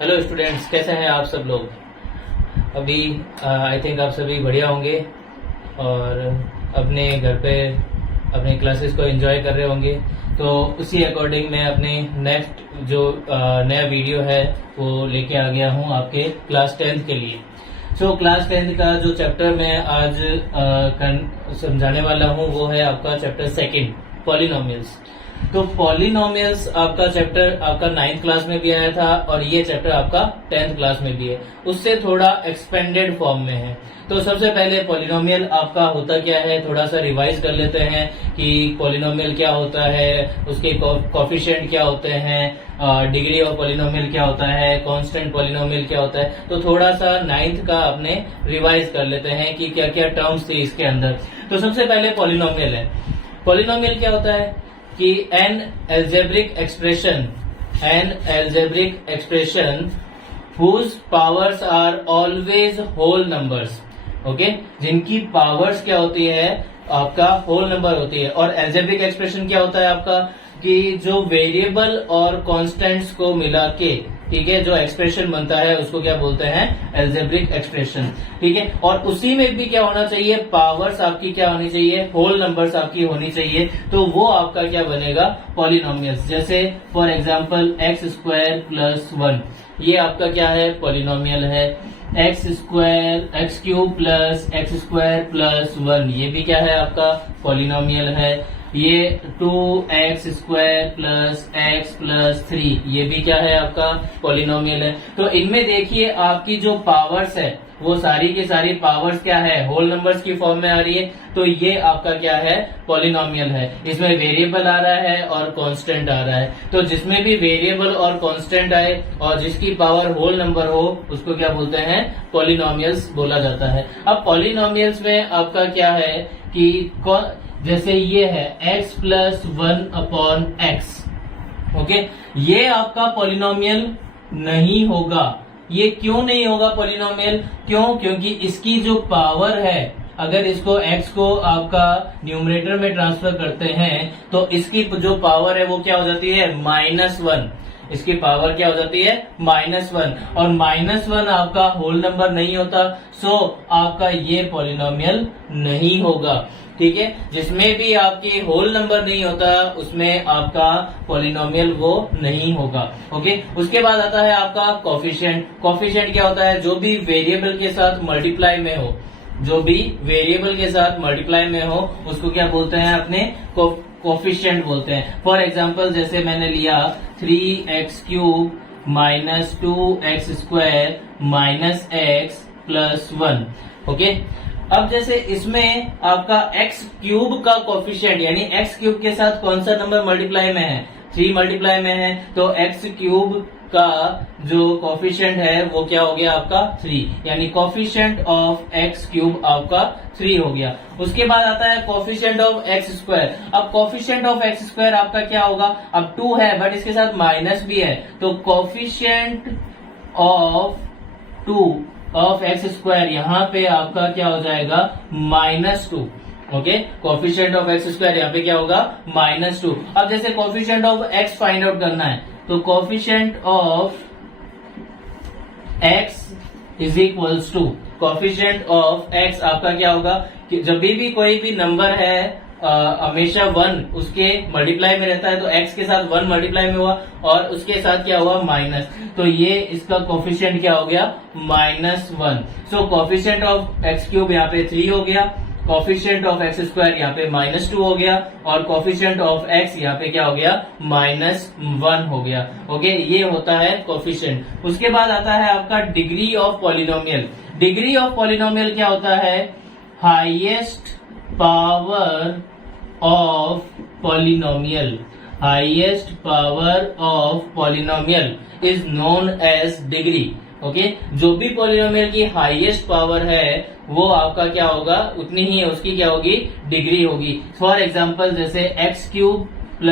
Hello students, कैसे हैं आप सब लोग। अभी आई थिंक आप सभी बढ़िया होंगे और अपने घर पे अपने क्लासेस को एंजॉय कर रहे होंगे। तो उसी अकॉर्डिंग मैं अपने नेक्स्ट जो नया वीडियो है वो लेके आ गया हूँ आपके क्लास 10th के लिए। क्लास 10th का जो चैप्टर मैं आज समझाने वाला हूँ वो है आपका चैप्टर 2 पॉलिनोमियल्स। तो पॉलिनोमियल्स आपका चैप्टर आपका 9th क्लास में भी आया था और ये चैप्टर आपका 10th क्लास में भी है, उससे थोड़ा एक्सपेंडेड फॉर्म में है। तो सबसे पहले पॉलिनोमियल आपका होता क्या है, थोड़ा सा रिवाइज कर लेते हैं कि पॉलिनोमियल क्या होता है, उसके कोफिशिएंट क्या होते हैं, डिग्री ऑफ पॉलिनोमियल क्या होता है, कांस्टेंट पॉलिनोमियल क्या होता है। तो थोड़ा सा 9th का अपने रिवाइज कर लेते हैं कि क्या क्या टर्म्स थे इसके अंदर। तो सबसे पहले पॉलिनोमियल है। पॉलिनोमियल क्या होता है कि an algebraic expression whose powers are always whole numbers, okay, जिनकी पावर्स क्या होती है आपका होल नंबर होती है। और एल्जेब्रिक एक्सप्रेशन क्या होता है आपका कि जो वेरिएबल और कांस्टेंट्स को मिला के, ठीक है, जो एक्सप्रेशन बनता है उसको क्या बोलते हैं, एल्जेब्रिक एक्सप्रेशन। ठीक है, और उसी में भी क्या होना चाहिए, पावर्स आपकी क्या होनी चाहिए, होल नंबर्स आपकी होनी चाहिए। तो वो आपका क्या बनेगा, पॉलिनोमियल्स। जैसे फॉर एग्जांपल x² + 1, ये आपका क्या है, पॉलिनोमियल है। x³ + x² + 1, ये भी क्या है आपका पॉलिनोमियल है। ये 2x² + x + 3, ये भी क्या है आपका पॉलिनोमियल है। तो इनमें देखिए आपकी जो पावर्स है वो सारी की सारी पावर्स क्या है, होल नंबर्स की फॉर्म में आ रही है। तो ये आपका क्या है, पॉलिनोमियल है। इसमें वेरिएबल आ रहा है और कांस्टेंट आ रहा है। तो जिसमें भी वेरिएबल और कांस्टेंट आए और जिसकी पावर होल नंबर हो उसको क्या बोलते हैं, पॉलिनोमियल्स बोला जाता है। अब पॉलिनोमियल्स में आपका क्या है कि जैसे ये है x + 1/x, ओके, ये आपका पॉलिनोमियल नहीं होगा। ये क्यों नहीं होगा पॉलिनोमियल, क्योंकि इसकी जो पावर है, अगर इसको x को आपका न्यूमरेटर में ट्रांसफर करते हैं तो इसकी जो पावर है वो क्या हो जाती है, -1। इसकी पावर क्या हो जाती है, -1, और -1 आपका होल नंबर नहीं होता। सो आपका ये पॉलिनोमियल नहीं होगा। ठीक है, जिसमें भी आपकी होल नंबर नहीं होता उसमें आपका पॉलिनोमियल वो नहीं होगा। ओके, उसके बाद आता है आपका कोफिशिएंट। कोफिशिएंट क्या होता है, जो भी वेरिएबल के साथ मल्टीप्लाई में हो, जो भी वेरिएबल के साथ मल्टीप्लाई में हो उसको क्या बोलते हैं, अपने कोफिशिएंट बोलते हैं। फॉर एग्जांपल जैसे मैंने लिया 3x³ - 2x² - x + 1, ओके। अब जैसे इसमें आपका x³ का कोफिशिएंट यानी x³ के साथ कौन सा नंबर मल्टीप्लाई में है, 3 मल्टीप्लाई में है। तो x³ का जो कोफिशिएंट है वो क्या हो गया आपका 3, यानी कोफिशिएंट ऑफ x³ आपका 3 हो गया। उसके बाद आता है कोफिशिएंट ऑफ x²। अब कोफिशिएंट ऑफ x² आपका क्या होगा, अब 2 है बट इसके साथ माइनस भी है, तो कोफिशिएंट ऑफ 2 ऑफ x² यहाँ पे आपका क्या हो जाएगा, -2। ओके, कोफिशिएंट ऑफ x² यहाँ पे क्या होगा, -2। अब जैसे coefficient of x find out करना है तो coefficient of x = coefficient of x आपका क्या होगा कि जब भी कोई भी नंबर है हमेशा 1 उसके मल्टीप्लाई में रहता है, तो x के साथ 1 मल्टीप्लाई में हुआ और उसके साथ क्या हुआ, माइनस, तो ये इसका कोफिशिएंट क्या हो गया, -1। सो कोफिशिएंट ऑफ x³ यहाँ पे 3 हो गया, कोफिशिएंट ऑफ x² यहाँ पे -2 हो गया और कोफिशिएंट ऑफ x यहाँ पे क्या हो गया, -1 हो गया। ओके, ये होता है कोफिशिएंट। उसके बाद आता है आपका degree of polynomial. Degree of polynomial क्या होता है, highest power of polynomial. Highest power of polynomial is known as degree. Okay, जो भी पॉलिनोमियल की हाईएस्ट पावर है वो आपका क्या होगा, उतनी ही उसकी क्या होगी, डिग्री होगी। फॉर एग्जांपल जैसे x³ +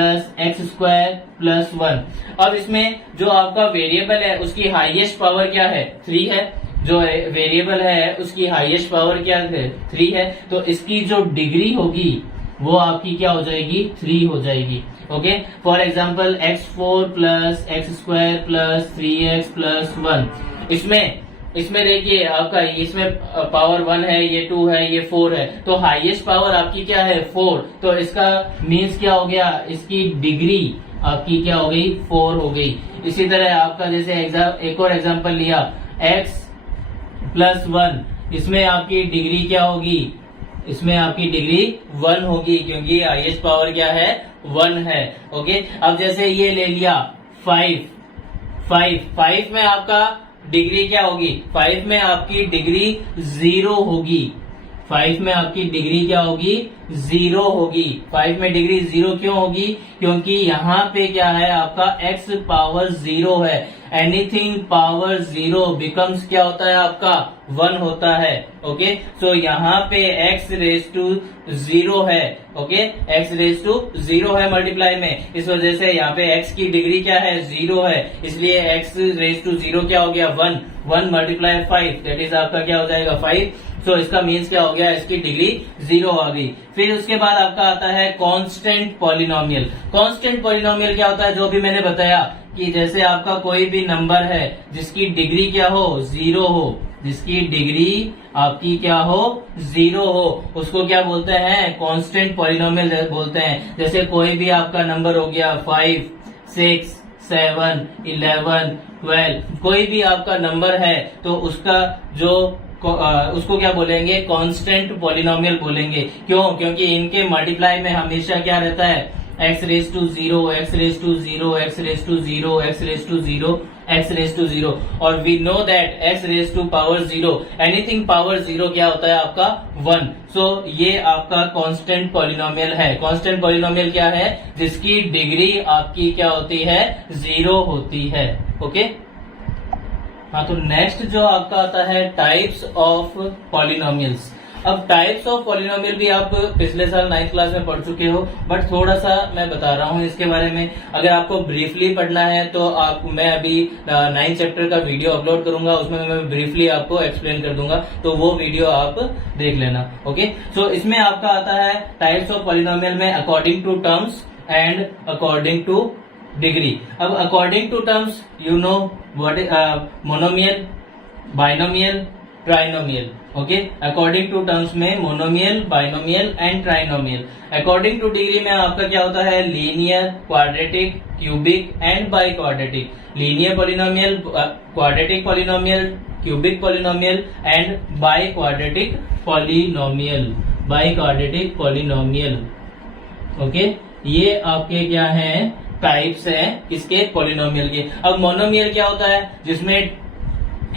x² + 1। अब इसमें जो आपका वेरिएबल है उसकी हाईएस्ट पावर क्या है, 3 है। जो वेरिएबल है उसकी हाईएस्ट पावर क्या है, 3 है। तो इसकी जो डिग्री होगी वो आपकी क्या हो जाएगी, 3 हो जाएगी। Okay, for example x4 plus x square plus 3x plus 1, इसमें देखिए आपका इसमें पावर 1 है, ये 2 है, ये 4 है, तो हाईएस्ट पावर आपकी क्या है, 4। तो इसका मीन्स क्या हो गया, इसकी डिग्री आपकी क्या हो गई, 4 हो गई। इसी तरह आपका जैसे एक और एग्जांपल लिया x प्लस 1, इसमें आपकी डिग्री क्या होगी, इसमें आपकी डिग्री 1 होगी, क्योंकि हाईएस्ट पावर क्या है, 1 है। ओके, अब जैसे ये ले लिया 5 में आपका डिग्री क्या होगी, 5 में आपकी डिग्री 0 होगी। 5 में आपकी डिग्री क्या होगी, 0 होगी। 5 में डिग्री 0 क्यों होगी, क्योंकि यहाँ पे क्या है, आपका x पावर 0 है। एनीथिंग पावर 0 बिकम्स क्या होता है, आपका 1 होता है। ओके, सो यहाँ पे x रेज टू 0 है। ओके, x रेज टू 0 है मल्टीप्लाई में, इस वजह से यहाँ पे x की डिग्री क्या है, 0 है, इसलिए x रेज टू 0 क्या हो गया, 1 मल्टीप्लाई 5, दैट इज आपका क्या हो जाएगा, 5। सो इसका मीन्स क्या हो गया, इसकी डिग्री 0 आ गई। फिर उसके बाद आपका आता है कांस्टेंट पॉलिनोमियल। कांस्टेंट पॉलिनोमियल क्या होता है, जो भी मैंने बताया कि जैसे आपका कोई भी नंबर है जिसकी डिग्री क्या हो, 0 हो, जिसकी डिग्री आपकी क्या हो, 0 हो, उसको क्या बोलते हैं, कांस्टेंट पॉलिनोमियल बोलते हैं। जैसे कोई भी आपका नंबर हो गया 5, 6, 7, 11, 12, कोई भी आपका नंबर है तो उसका उसको क्या बोलेंगे, कांस्टेंट पॉलिनोमियल बोलेंगे। क्यों, क्योंकि इनके मल्टीप्लाई में हमेशा क्या रहता है, x raise to 0, x raise to 0, x raise to 0, x raise to 0, x raise to 0, और we know that x raise to power 0, anything power 0 क्या होता है, आपका 1। सो ये आपका कांस्टेंट पॉलिनोमियल है। कांस्टेंट पॉलिनोमियल क्या है, जिसकी डिग्री आपकी क्या होती है, 0 होती है। ओके, हाँ, तो नेक्स्ट जो आपका आता है टाइप्स ऑफ पॉलिनोमियल्स। अब टाइप्स ऑफ पॉलिनोमियल भी आप पिछले साल 9th क्लास में पढ़ चुके हो, बट थोड़ा सा मैं बता रहा हूँ इसके बारे में। अगर आपको ब्रीफली पढ़ना है तो मैं अभी 9th चैप्टर का वीडियो अपलोड करूंगा, उसमें मैं ब्रीफली आपको एक्सप्लेन कर दूंगा, तो वो वीडियो आप देख लेना। ओके, सो इसमें आपका आता है टाइप्स ऑफ पॉलिनोमियल में according to terms and according to degree. अब according to terms you know what is monomial, binomial, trinomial. Okay, according to terms में monomial, binomial and trinomial. According to degree में आपका क्या होता है, linear, quadratic, cubic and biquadratic. Linear polynomial, quadratic polynomial, cubic polynomial and biquadratic polynomial. Biquadratic polynomial. Okay, ये आपके क्या हैं, टाइप्स हैं किसके, पॉलिनोमियल के। अब मोनोमियल क्या होता है, जिसमें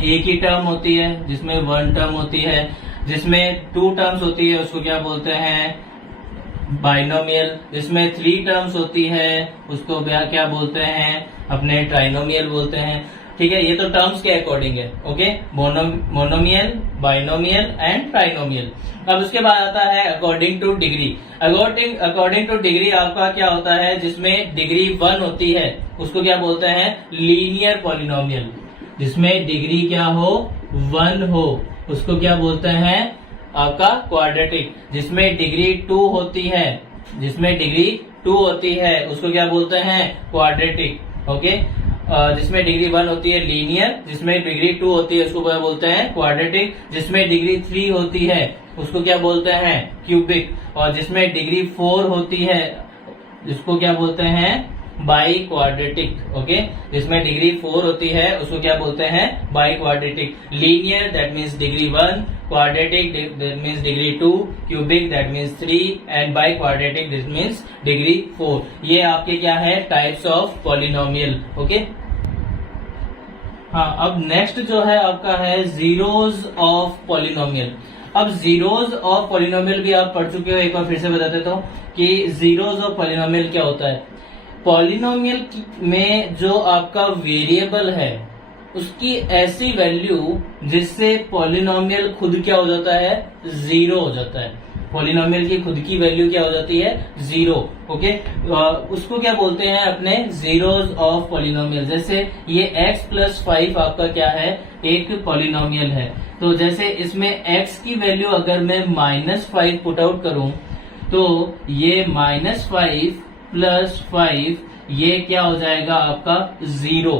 एक ही टर्म होती है, जिसमें 1 टर्म होती है, जिसमें 2 टर्म्स होती है, उसको क्या बोलते हैं, बाइनोमियल। जिसमें 3 टर्म्स होती है उसको क्या बोलते हैं, अपने ट्राइनोमियल बोलते हैं। ठीक है, ये तो टर्म्स के अकॉर्डिंग है। Okay, monomial, binomial and trinomial. अब उसके बाद आता है according to degree. According to degree आपका क्या होता है, जिसमें डिग्री 1 होती है उसको क्या बोलते हैं, लीनियर पॉलिनोमियल। जिसमें डिग्री क्या हो, 1 हो, उसको क्या बोलते हैं, आपका क्वाड्रेटिक। जिसमें डिग्री 2 होती है, जिसमें डिग्री 2 होती है उसको क्या बोलते हैं, क्वाड्रेटिक। ओके, जिसमें डिग्री 1 होती है लीनियर, जिसमें डिग्री 2 होती है उसको क्या बोलते हैं, क्वाड्रेटिक। जिसमें डिग्री 3 होती है उसको क्या बोलते हैं, क्यूबिक। और जिसमें डिग्री 4 होती है जिसको क्या बोलते हैं, बाई क्वाड्रेटिक। ओके, जिसमें डिग्री 4 होती है उसको क्या बोलते हैं, by quadratic. Linear that means degree 1, quadratic that means degree 2, cubic that means 3 and by quadratic that means degree 4। ये आपके क्या है, टाइप्स ऑफ पॉलिनोमियल। ओके, हाँ, अब नेक्स्ट जो है आपका है जीरोज ऑफ पॉलिनोमियल। अब जीरोज ऑफ पॉलिनोमियल भी आप पढ़ चुके हो, एक बार फिर से बता देता हूँ कि जीरोज ऑफ पॉलिनोमियल क्या होता है। पॉलिनोमियल में जो आपका वेरिएबल है उसकी ऐसी वैल्यू जिससे पॉलिनोमियल खुद क्या हो जाता है, 0 हो जाता है। पॉलिनोमियल की खुद की वैल्यू क्या हो जाती है, 0। ओके, उसको क्या बोलते हैं, अपने जीरोज ऑफ पॉलिनोमियल। जैसे ये x प्लस 5 आपका क्या है, एक पॉलिनोमियल है। तो जैसे इसमें x की वैल्यू अगर मैं -5 पुट आउट करूं तो ये -5 + 5 ये क्या हो जाएगा आपका 0।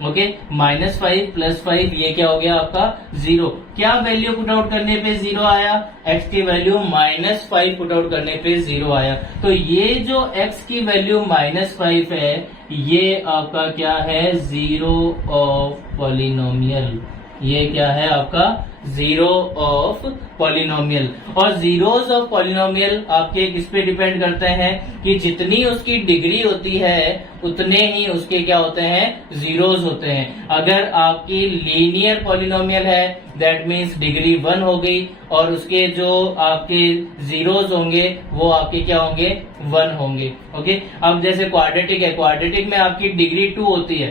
ओके, -5 + 5 ये क्या हो गया आपका 0। क्या वैल्यू पुट आउट करने पे 0 आया? x की वैल्यू -5 पुट आउट करने पे 0 आया। तो ये जो x की वैल्यू -5 है ये आपका क्या है? 0 ऑफ पॉलिनोमियल। ये क्या है आपका? 0 ऑफ पॉलिनोमियल। और जीरोस ऑफ पॉलिनोमियल आपके किस पे डिपेंड करते हैं कि जितनी उसकी डिग्री होती है उतने ही उसके क्या होते हैं? जीरोस होते हैं। अगर आपकी लीनियर पॉलिनोमियल है दैट मीन्स डिग्री 1 हो गई और उसके जो आपके जीरोस होंगे वो आपके क्या होंगे? 1 होंगे। ओके, अब जैसे क्वाड्रेटिक है, क्वाड्रेटिक में आपकी डिग्री 2 होती है।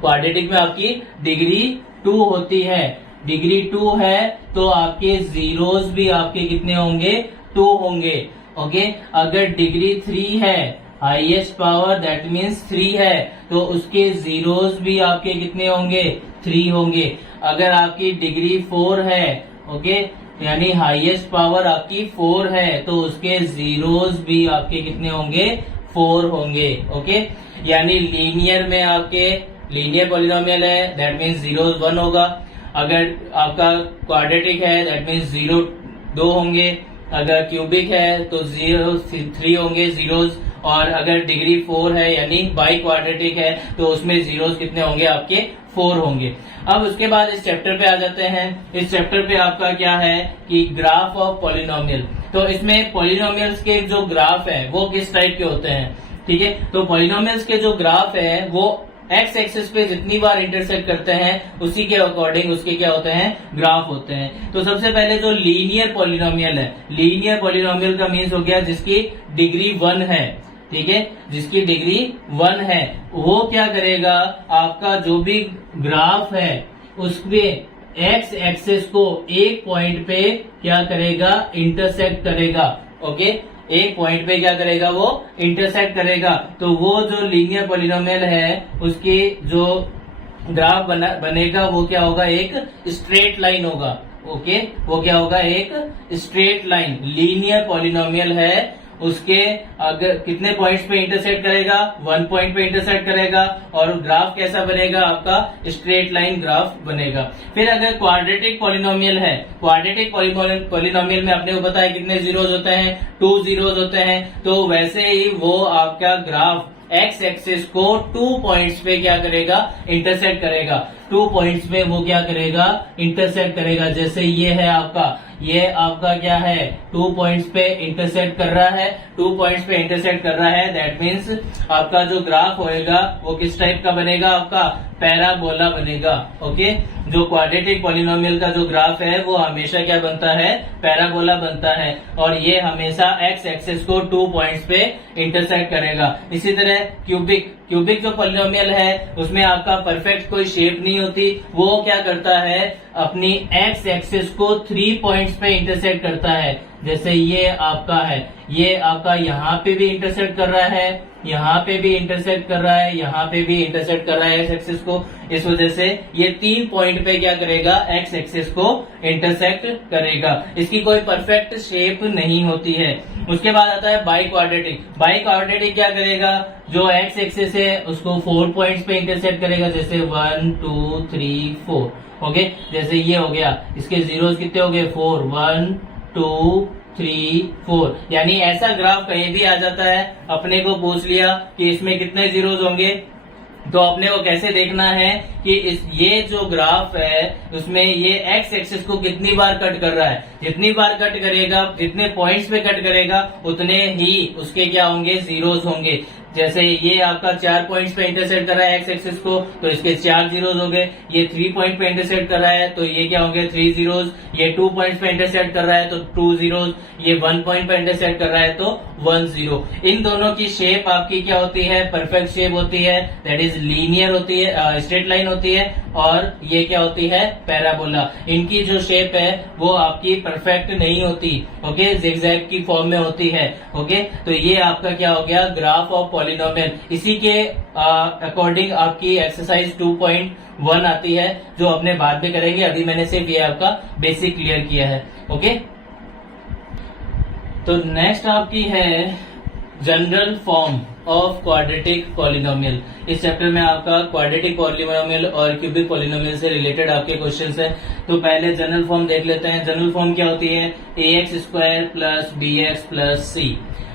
क्वाड्रेटिक में आपकी डिग्री 2 होती है। डिग्री 2 है तो आपके जीरोस भी आपके कितने होंगे? 2 होंगे। ओके, अगर डिग्री 3 है, हाईएस्ट पावर दैट मीन्स 3 है, तो उसके जीरोस भी आपके कितने होंगे? 3 होंगे। अगर आपकी डिग्री 4 है, ओके, यानी हाईएस्ट पावर आपकी 4 है, तो उसके जीरोस भी आपके कितने होंगे? 4 होंगे। ओके, यानी लीनियर में आपके लीनियर पॉलिनोमियल है दैट मीन्स जीरो 1 होगा। अगर आपका क्वाड्रेटिक है दैट मीन्स 0 2 होंगे। अगर क्यूबिक है तो 0 3 होंगे जीरोस। और अगर डिग्री 4 है यानी बाई क्वाड्रेटिक है तो उसमें जीरोस कितने होंगे? आपके 4 होंगे। अब उसके बाद इस चैप्टर पे आ जाते हैं। इस चैप्टर पे आपका क्या है कि ग्राफ ऑफ पॉलिनोमियल। तो इसमें पॉलिनोमियल्स के जो ग्राफ है वो किस टाइप के होते हैं? ठीक है, तो पॉलिनोमियल्स के जो ग्राफ है वो एक्स एक्सिस पे जितनी बार इंटरसेक्ट करते हैं उसी के अकॉर्डिंग उसके क्या होते हैं? ग्राफ होते हैं। तो सबसे पहले जो लीनियर पॉलिनोमियल है, लीनियर पॉलिनोमियल का मीन्स हो गया जिसकी डिग्री 1 है। ठीक है, जिसकी डिग्री 1 है वो क्या करेगा? आपका जो भी ग्राफ है उसपे एक्स एक्सिस को एक पॉइंट पे क्या करेगा? इंटरसेक्ट करेगा। ओके, एक पॉइंट पे क्या करेगा? वो इंटरसेक्ट करेगा। तो वो जो लीनियर पॉलिनोमियल है उसकी जो ग्राफ बनेगा वो क्या होगा? एक स्ट्रेट लाइन होगा। ओके, वो क्या होगा? एक स्ट्रेट लाइन। लीनियर पॉलिनोमियल है उसके अगर कितने पॉइंट्स पे इंटरसेक्ट करेगा? 1 पॉइंट पे इंटरसेक्ट करेगा। और ग्राफ कैसा बनेगा? आपका स्ट्रेट लाइन ग्राफ बनेगा। फिर अगर क्वाड्रेटिक पॉलिनोमियल है, क्वाड्रेटिक पॉलिनोमियल में आपने को पता है कितने जीरोस होते हैं? 2 जीरोस होते हैं। तो वैसे ही वो आपका ग्राफ एक्स एक्सिस को 2 पॉइंट्स पे क्या करेगा? इंटरसेक्ट करेगा। 2 पॉइंट्स पे वो क्या करेगा? इंटरसेक्ट करेगा। जैसे ये है आपका, ये आपका क्या है? 2 पॉइंट्स पे इंटरसेक्ट कर रहा है। 2 पॉइंट्स पे इंटरसेक्ट कर रहा है दैट मीन्स आपका जो ग्राफ होएगा वो किस टाइप का बनेगा? आपका पैराबोला बनेगा। ओके, जो क्वाड्रेटिक पॉलिनोमियल का जो ग्राफ है वो हमेशा क्या बनता है? पैराबोला बनता है। और ये हमेशा एक्स एक्सिस को 2 पॉइंट्स पे इंटरसेक्ट करेगा। इसी तरह क्यूबिक जो पॉलिनोमियल है उसमें आपका परफेक्ट कोई शेप नहीं होती। वो क्या करता है? अपनी एक्स एक्सिस को 3 पॉइंट्स पे इंटरसेक्ट करता है। जैसे ये आपका है, ये आपका यहाँ पे भी इंटरसेक्ट कर रहा है, यहाँ पे भी इंटरसेक्ट कर रहा है, यहाँ पे भी इंटरसेक्ट कर रहा है एक्स एक्सिस को। इस वजह से ये 3 पॉइंट पे क्या करेगा? एक्स एक्सिस को इंटरसेक्ट करेगा। इसकी कोई परफेक्ट शेप नहीं होती है। उसके बाद आता है बाई क्वाड्रेटिक। बाई क्वाड्रेटिक क्या करेगा? जो एक्स एक्सिस है उसको 4 पॉइंट्स पे इंटरसेक्ट करेगा। जैसे 1 2 3 4। ओके, जैसे ये हो गया, इसके जीरोस कितने हो गए? 4 1 2 3 4। यानी ऐसा ग्राफ कहीं भी आ जाता है, अपने को पूछ लिया कि इसमें कितने जीरोस होंगे, तो अपने को कैसे देखना है कि ये जो ग्राफ है उसमें ये एक्स एक्सिस को कितनी बार कट कर रहा है। जितनी बार कट करेगा, जितने पॉइंट्स पे कट करेगा उतने ही उसके क्या होंगे? जीरोस होंगे। जैसे ये आपका 4 पॉइंट्स पे इंटरसेक्ट कर रहा है एक्स एक्सिस को, तो इसके 4 जीरोस हो गए। ये 3 पॉइंट पे इंटरसेक्ट कर रहा है तो ये क्या होंगे? 3 जीरोस। ये 2 पॉइंट्स पे इंटरसेक्ट कर रहा है तो 2 जीरोस। ये 1 पॉइंट पे इंटरसेक्ट कर रहा है तो 1 जीरो। इन दोनों की शेप आपकी क्या होती है? परफेक्ट शेप होती है, दैट इज लीनियर होती है, स्ट्रेट लाइन होती है। और ये क्या होती है? पैराबोला। इनकी जो शेप है वो आपकी परफेक्ट नहीं होती। ओके, जिगजैग की फॉर्म में होती है। ओके, तो ये आपका क्या हो गया? Graph of polynomial. इसी के अकॉर्डिंग आपकी एक्सरसाइज 2.1 आती है जो अपने बाद में करेंगे। अभी मैंने सिर्फ ये आपका बेसिक क्लियर किया है। ओके, तो नेक्स्ट आपकी है general form of quadratic polynomial. इस चैप्टर में आपका क्वाड्रेटिक पॉलिनोमियल और क्यूबिक पॉलिनोमियल से रिलेटेड आपके क्वेश्चंस है। तो पहले जनरल फॉर्म देख लेते हैं। जनरल फॉर्म क्या होती है? ax² plus bx plus c,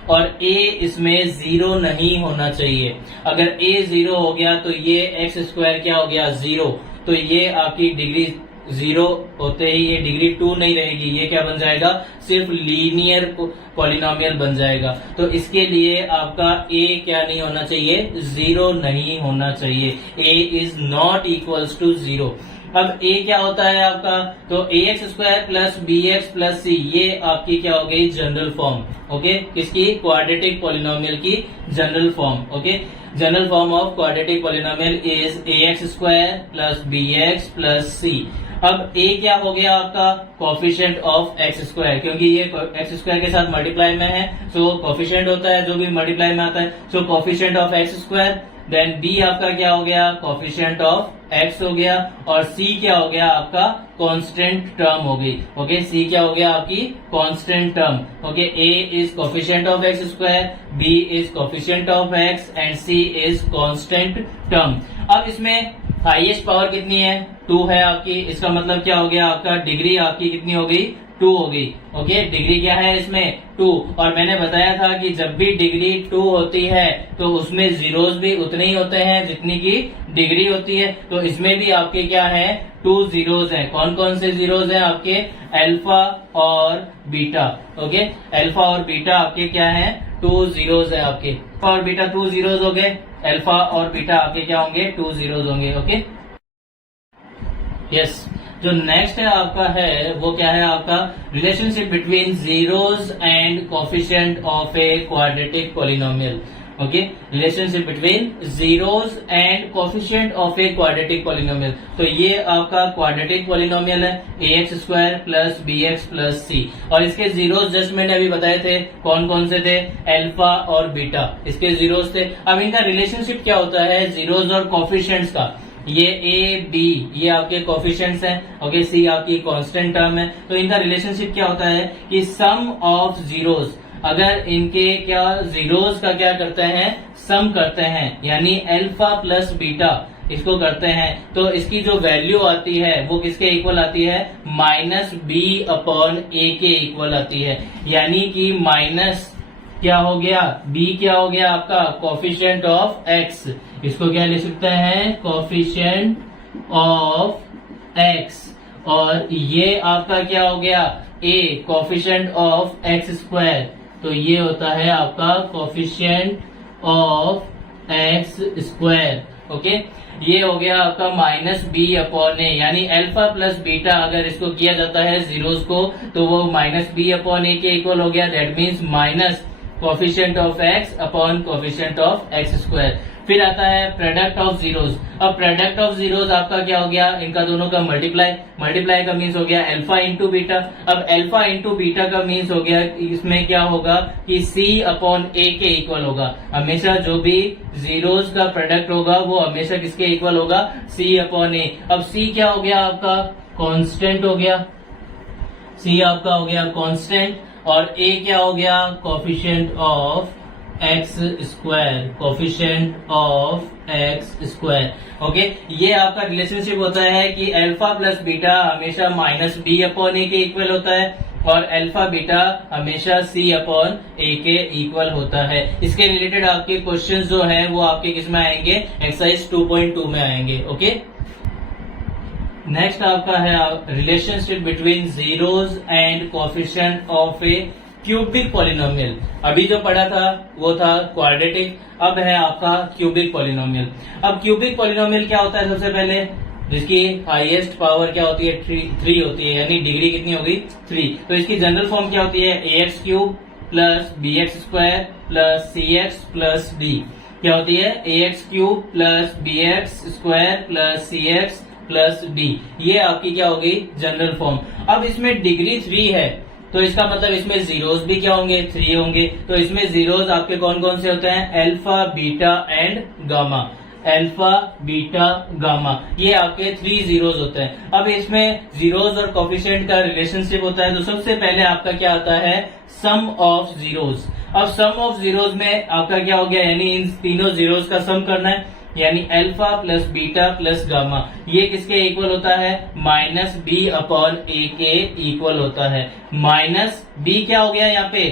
और a इसमें 0 नहीं होना चाहिए। अगर a 0 हो गया तो ये x² क्या हो गया? 0। तो ये आपकी डिग्री 0 होते ही ये डिग्री 2 नहीं रहेगी, ये क्या बन जाएगा? सिर्फ लीनियर पॉलिनोमियल बन जाएगा। तो इसके लिए आपका a क्या नहीं होना चाहिए? 0 नहीं होना चाहिए। a is not equals to 0। अब a क्या होता है आपका? तो ax² plus bx plus c, ये आपकी क्या हो गई? General form. ओके, किसकी? क्वाड्रेटिक पॉलिनोमियल की general form. Okay, general form of quadratic polynomial is ax² plus bx plus c। अब a क्या हो गया आपका? कोफिशिएंट ऑफ x², क्योंकि ये x² के साथ मल्टीप्लाई में है, सो कोफिशिएंट होता है जो भी मल्टीप्लाई में आता है, so coefficient of x²। Then b आपका क्या हो गया? कोफिशिएंट ऑफ x हो गया, और c क्या हो गया आपका? कांस्टेंट टर्म हो गई। ओके, c क्या हो गया आपकी? Constant term. Okay, a is coefficient of x², b is coefficient of x and c is constant term. अब इसमें हाईएस्ट पावर कितनी है? 2 है आपकी। इसका मतलब क्या हो गया आपका? डिग्री आपकी कितनी हो गई? 2 हो गई। ओके, डिग्री क्या है इसमें? 2। और मैंने बताया था कि जब भी डिग्री 2 होती है तो उसमें जीरोस भी उतने ही होते हैं जितनी की डिग्री होती है। तो इसमें भी आपके क्या है? 2 जीरोस हैं। कौन कौन से जीरोस हैं आपके? अल्फा और बीटा। ओके, अल्फा और बीटा आपके क्या है? 2 जीरोस है आपके। अल्फा और बीटा 2 जीरोस हो गए, अल्फा और बीटा आपके क्या होंगे? 2 जीरोस होंगे। Okay, yes. जो नेक्स्ट है आपका है वो क्या है आपका? Relationship between zeros and coefficient of a quadratic polynomial. Okay, relationship between zeros and coefficient of a quadratic polynomial. तो ये आपका क्वाड्रेटिक पॉलिनोमियल है ax² plus bx plus c, और इसके जीरोस जस्ट मैंने अभी बताए थे। कौन कौन से थे? अल्फा और बीटा, इसके जीरोस थे। अब इनका रिलेशनशिप क्या होता है जीरोस और कोफिशिएंट्स का? ये a b ये आपके कोफिशिएंट्स हैं। ओके, c आपकी कांस्टेंट टर्म है। तो इनका रिलेशनशिप क्या होता है कि सम ऑफ जीरोस, अगर इनके क्या जीरोस का क्या करते हैं? सम करते हैं, यानी अल्फा प्लस बीटा इसको करते हैं, तो इसकी जो वैल्यू आती है वो किसके इक्वल आती है? -b/a के इक्वल आती है। यानी कि माइनस क्या हो गया? b क्या हो गया आपका? Coefficient of x। इसको क्या लिख सकते हैं? Coefficient of x। और ये आपका क्या हो गया? a coefficient of x²। तो ये होता है आपका कोफिशिएंट ऑफ x²। ओके, ये हो गया आपका -b/a, यानी अल्फा प्लस बीटा अगर इसको किया जाता है जीरोस को तो वो -b/a के इक्वल हो गया। That means minus coefficient of x upon coefficient of x²। फिर आता है प्रोडक्ट ऑफ जीरोस। अब प्रोडक्ट ऑफ जीरोस आपका क्या हो गया? इनका दोनों का मल्टीप्लाई का मीन्स हो गया अल्फा इंटू बीटा। अब अल्फा इंटू बीटा का मीन्स हो गया, इसमें क्या होगा कि c/a के इक्वल होगा। हमेशा जो भी जीरोस का प्रोडक्ट होगा वो हमेशा किसके इक्वल होगा? c/a। अब c क्या हो गया आपका? कांस्टेंट हो गया। c आपका हो गया कांस्टेंट, और a क्या हो गया? Coefficient of x², coefficient of x²। Okay, ये आपका रिलेशनशिप होता है कि अल्फा प्लस बीटा हमेशा -b/a के इक्वल होता है, और अल्फा बीटा हमेशा c/a के इक्वल होता है। इसके रिलेटेड आपके क्वेश्चंस जो है वो आपके किस में आएंगे? एक्सरसाइज 2.2 में आएंगे। ओके, नेक्स्ट आपका है relationship between zeros and coefficient of A cubic polynomial. अभी जो पढ़ा था वो था क्वाड्रेटिक, अब है आपका क्यूबिक पॉलिनोमियल। अब क्यूबिक पॉलिनोमियल क्या होता है? सबसे पहले जिसकी हाईएस्ट पावर क्या होती है? 3 होती है, यानी डिग्री कितनी होगी? 3। तो इसकी जनरल फॉर्म क्या होती है? ax³ plus bx² plus cx plus d। क्या होती है? ax³ plus bx² plus cx plus d। ये आपकी क्या होगी? General form. अब इसमें डिग्री 3 है, तो इसका मतलब इसमें जीरोस भी क्या होंगे? 3 होंगे। तो इसमें जीरोस आपके कौन कौन से होते हैं? Alpha, beta and gamma. Alpha beta gamma, ये आपके 3 जीरोज होते हैं। अब इसमें जीरोज और कोफिशिएंट का रिलेशनशिप होता है, तो सबसे पहले आपका क्या आता है, सम ऑफ जीरोज। अब सम ऑफ जीरोज में आपका क्या हो गया, यानी इन तीनों जीरोज का सम करना है, यानी alpha plus beta plus gamma, ये किसके इक्वल होता है, माइनस बी अपॉन ए के इक्वल होता है। माइनस बी क्या हो गया यहाँ पे,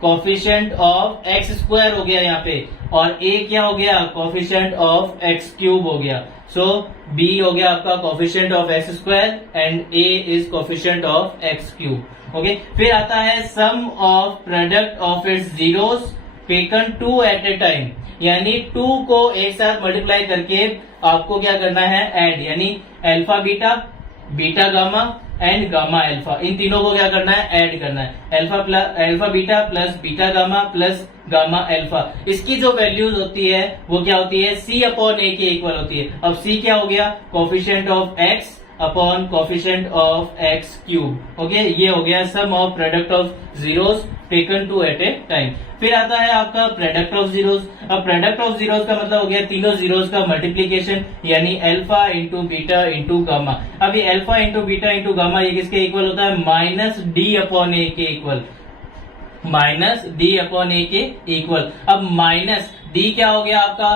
कोफिशिएंट ऑफ एक्स स्क्वायर हो गया यहाँ पे, और ए क्या हो गया, कोफिशिएंट ऑफ एक्स क्यूब हो गया। सो बी हो गया आपका coefficient of x square and a is coefficient of x cube. Okay, फिर आता है sum of product of its zeros taken 2 at a time, यानी 2 को एक साथ मल्टीप्लाई करके आपको क्या करना है, ऐड, यानी alpha beta, beta gamma and gamma alpha, इन तीनों को क्या करना है, ऐड करना है। Alpha beta plus beta gamma plus gamma alpha, इसकी जो वैल्यूज होती है वो क्या होती है, सी अपॉन ए के इक्वल होती है। अब सी क्या हो गया, coefficient of x upon coefficient of x cube. Okay, ये हो गया sum of product of zeros taken 2 at a time. फिर आता है आपका प्रोडक्ट ऑफ जीरोस। अब प्रोडक्ट ऑफ जीरोस का मतलब हो गया तीनों जीरोस का मल्टीप्लीकेशन, यानी alpha into beta into gamma. अब ये alpha into beta into gamma ये किसके इक्वल होता है, माइनस डी अपॉन ए के इक्वल, माइनस डी अपॉन ए के इक्वल। अब माइनस डी क्या हो गया आपका,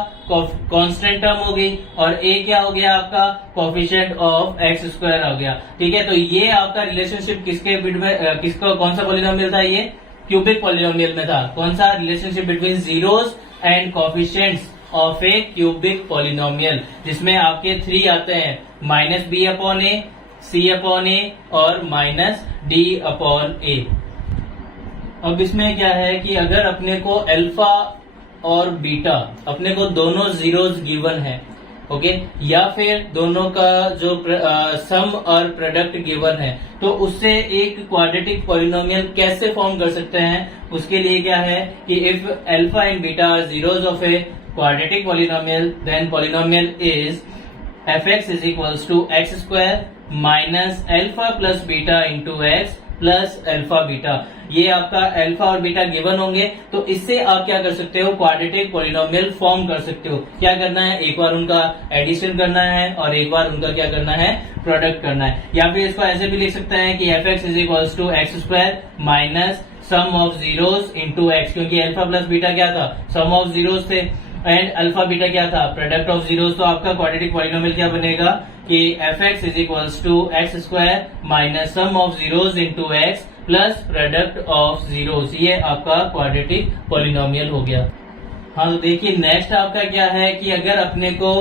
कांस्टेंट टर्म हो गई, और ए क्या हो गया आपका, कोफिशिएंट ऑफ एक्स स्क्वायर हो गया। ठीक है, तो ये आपका रिलेशनशिप किसके बिटवीन, किसका कौन सा पॉलिनोमियल था, ये क्यूबिक पॉलिनोमियल में था। कौन सा, relationship between zeros and coefficients of A cubic polynomial, जिसमें आपके 3 आते हैं, माइनस बी अपॉन ए, सी अपॉन ए और माइनस डी अपॉन ए। अब इसमें क्या है कि अगर अपने को अल्फा और बीटा, अपने को दोनों जीरोज गिवन है, ओके, या फिर दोनों का जो सम और प्रोडक्ट गिवन है, तो उससे एक क्वाड्रेटिक पॉलिनोमियल कैसे फॉर्म कर सकते हैं, उसके लिए क्या है कि if alpha and beta are zeros of a quadratic polynomial, then polynomial is fx is equals to x square minus alpha plus beta into x plus alpha beta. ये आपका अल्फा और बीटा गिवन होंगे, तो इससे आप क्या कर सकते हो, क्वाड्रेटिक पॉलिनोमियल फॉर्म कर सकते हो। क्या करना है, एक बार उनका एडिशन करना है और एक बार उनका क्या करना है, प्रोडक्ट करना है। या फिर इसको ऐसे भी लिख सकते हैं कि f x is equals to x square minus sum of zeros into x, क्योंकि अल्फा प्लस बीटा क्या था, सम ऑफ जीरोस थे, एंड अल्फा बीटा क्या था, प्रोडक्ट ऑफ जीरोस। तो आपका क्वाड्रेटिक पॉलिनोमियल क्या बनेगा कि f x is equals to x square minus sum of zeros into x plus product of zeros, ये आपका क्वाड्रेटिक पॉलिनोमियल हो गया। हाँ, तो देखिए नेक्स्ट आपका क्या है कि अगर अपने को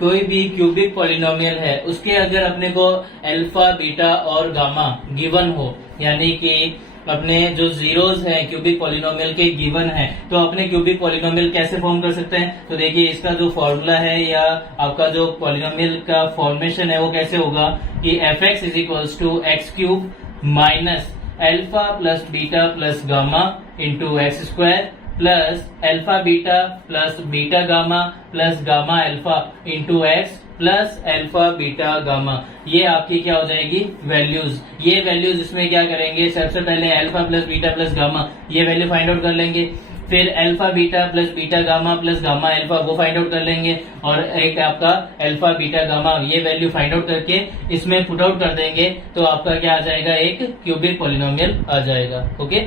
कोई भी क्यूबिक पॉलिनोमियल है, उसके अगर अपने को अल्फा बीटा और गामा गिवन हो, यानी कि अपने जो जीरोज हैं क्यूबिक पॉलिनोमियल के गिवन है, तो अपने क्यूबिक पॉलिनोमियल कैसे फॉर्म कर सकते हैं। तो देखिए इसका जो फॉर्मूला है या आपका जो पॉलिनोमियल का फॉर्मेशन है वो कैसे होगा कि f x is equals to x cube minus alpha plus beta plus gamma into x square plus alpha beta plus beta gamma plus gamma alpha into x plus alpha beta gamma. ये आपकी क्या हो जाएगी, values. ये values इसमें क्या करेंगे, सबसे पहले alpha plus beta plus gamma ये वैल्यू फाइंड आउट कर लेंगे, फिर alpha beta plus beta gamma plus gamma alpha वो फाइंड आउट कर लेंगे, और एक आपका अल्फा बीटा गामा ये वैल्यू फाइंड आउट करके इसमें पुट आउट कर देंगे, तो आपका क्या आ जाएगा, एक क्यूबिक पॉलिनोमियल आ जाएगा। ओके,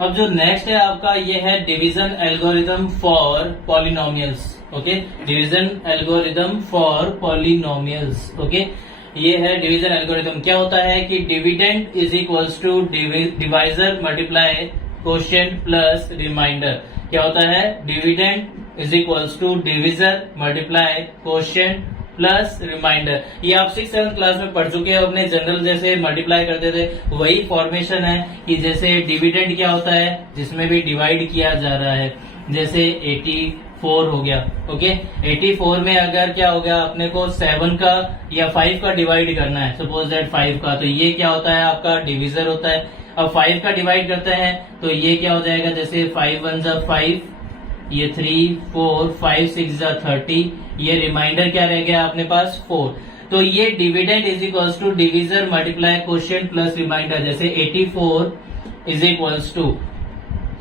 अब जो नेक्स्ट है आपका ये है division algorithm for polynomials. Okay, division algorithm for polynomials. Okay, ये है डिवीजन एल्गोरिथम। क्या होता है कि dividend is equals to divisor multiply quotient plus remainder. क्या होता है, dividend is equals to divisor multiply quotient plus remainder. ये आप 6th-7th क्लास में पढ़ चुके हो, अपने जनरल जैसे मल्टीप्लाई करते थे वही फॉर्मेशन है कि जैसे डिविडेंड क्या होता है, जिसमें भी डिवाइड किया जा रहा है, जैसे 84 हो गया। ओके, 84 में अगर क्या हो गया, अपने को 7 का या 5 का डिवाइड करना है, सपोज दैट 5 का, तो ये क्या होता है आपका डिविजर होता है। अब 5 का डिवाइड करते हैं तो ये क्या हो जाएगा, जैसे 5 1 जा 5, ये 3 4 5 6 जा 30, ये रिमाइंडर क्या रह गया अपने पास 4। तो ये dividend is equals to divisor multiply quotient plus remainder. जैसे 84 इज इक्वल्स टू,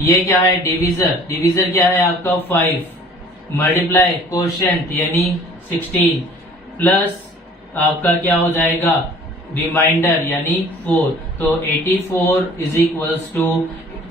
ये क्या है डिविजर, डिविजर क्या है आपका 5 मल्टीप्लाई कोशेंट यानी 16 प्लस आपका क्या हो जाएगा रिमाइंडर यानी 4। तो 84 इज इक्वल्स टू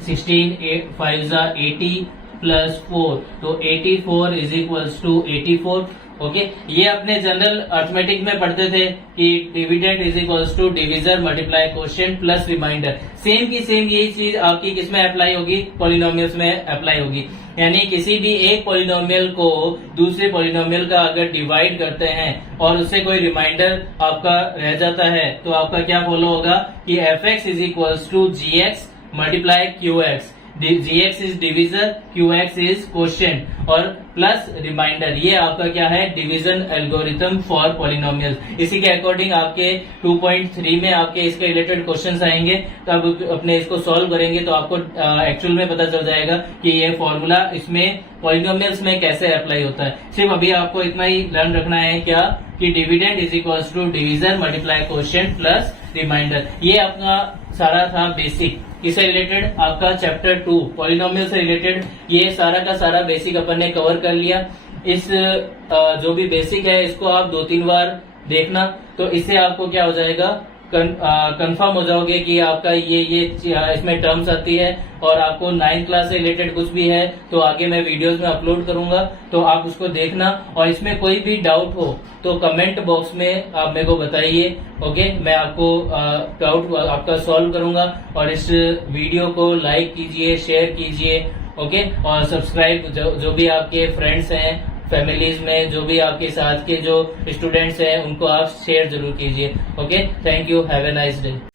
16 5 जा 80 प्लस 4, तो 84 इज इक्वल्स टू 84। ओके, ये अपने जनरल अर्थमेटिक में पढ़ते थे कि dividend is equals to divisor multiply quotient plus remainder. Same की सेम यही चीज आपकी किसमें अप्लाई होगी, पॉलिनोमियल्स में अप्लाई होगी। यानी किसी भी एक पॉलिनोमियल को दूसरे पॉलिनोमियल का अगर डिवाइड करते हैं और उससे कोई रिमाइंडर आपका रह जाता है तो आपका क्या फॉलो होगा कि fx is equals to gx multiply qx। gx is divisor, qx is quotient और प्लस रिमाइंडर। ये आपका क्या है डिवीजन एल्गोरिथम फॉर पॉलिनोमियल्स। इसी के अकॉर्डिंग आपके 2.3 में आपके इसके रिलेटेड क्वेश्चंस आएंगे, तब अपने इसको सॉल्व करेंगे तो आपको एक्चुअल में पता चल जाएगा कि ये फॉर्मूला इसमें पॉलिनोमियल्स में कैसे अप्लाई होता है। सिर्फ अभी आपको इतना ही लर्न रखना है क्या कि dividend is equals to division multiply quotient plus remainder. ये अपना सारा था बेसिक। इससे रिलेटेड आपका चैप्टर 2 पॉलिनोमियल से रिलेटेड ये सारा का सारा बेसिक अपन ने कवर कर लिया। इस जो भी बेसिक है इसको आप 2-3 बार देखना, तो इससे आपको क्या हो जाएगा कंफर्म हो जाओगे कि आपका ये इसमें टर्म्स आती है। और आपको 9th क्लास से रिलेटेड कुछ भी है तो आगे मैं वीडियोस में अपलोड करूंगा, तो आप उसको देखना। और इसमें कोई भी डाउट हो तो कमेंट बॉक्स में आप मेरे को बताइए। ओके, मैं आपको डाउट आपका सॉल्व करूंगा। और इस वीडियो को लाइक कीजिए, शेयर कीजिए। ओके, और सब्सक्राइब जो भी आपके फ्रेंड्स हैं फैमिलीज में, जो भी आपके साथ के जो स्टूडेंट्स हैं उनको आप शेयर जरूर कीजिए। Okay, thank you, have a nice day.